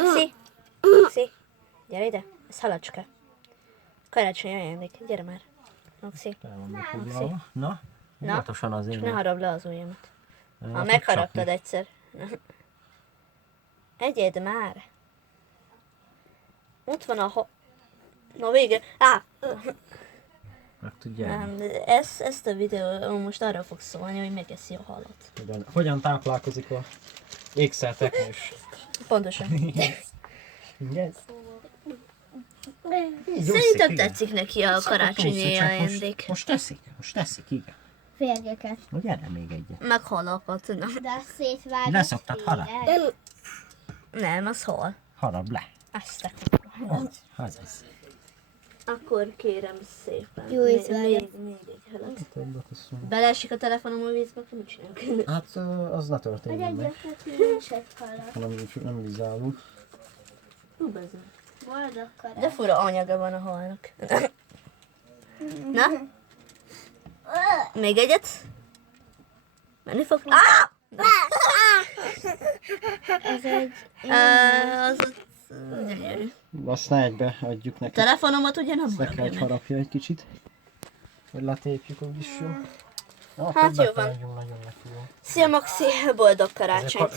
Maxi! Maxi! Gyere ide, ez halacska. Karácsonyi ajándék, gyere már. Maxi. Na, óvatosan az Csak én. ne harapd le az ujjamat. Ha Tud megharaptad csapni. egyszer. Egyed már. Ott van a Na vége. Meg tudja. Nem, de ezt a videó most arra fog szólni, hogy megeszi a halat. Hogyan táplálkozik a ékszerteknős? Pontosan. Igen. Szerintem tetszik neki a karácsonyi ajándék. Most teszik, igen. Férjeket. Na gyere még egyet. Meg halakat. Na. De szétvágott. Leszoktad harapni? Nem, az hal. Harap le. Azt Az ez. Akkor kérem szépen. Jó még ízlelje. egy halat. Többet asszony. Beleesik a telefonom a vízbe, akkor mit csinálunk? Hát az ne történjen meg. Egyet Nem vizálunk. Hú, bezeg. Boldog karácsony. De fura anyaga van a halnak. Na? Még egyet? Menni fog? Ez egy... Az gyönyörű. Azt ne egybe adjuk neki. Telefonomat ugye nem Neki egy harapja meg. harapja egy kicsit. Hogy letépjük úgyis jó. Hát jó van. Nagyon neki jó. Szia Maxi, boldog karácsony!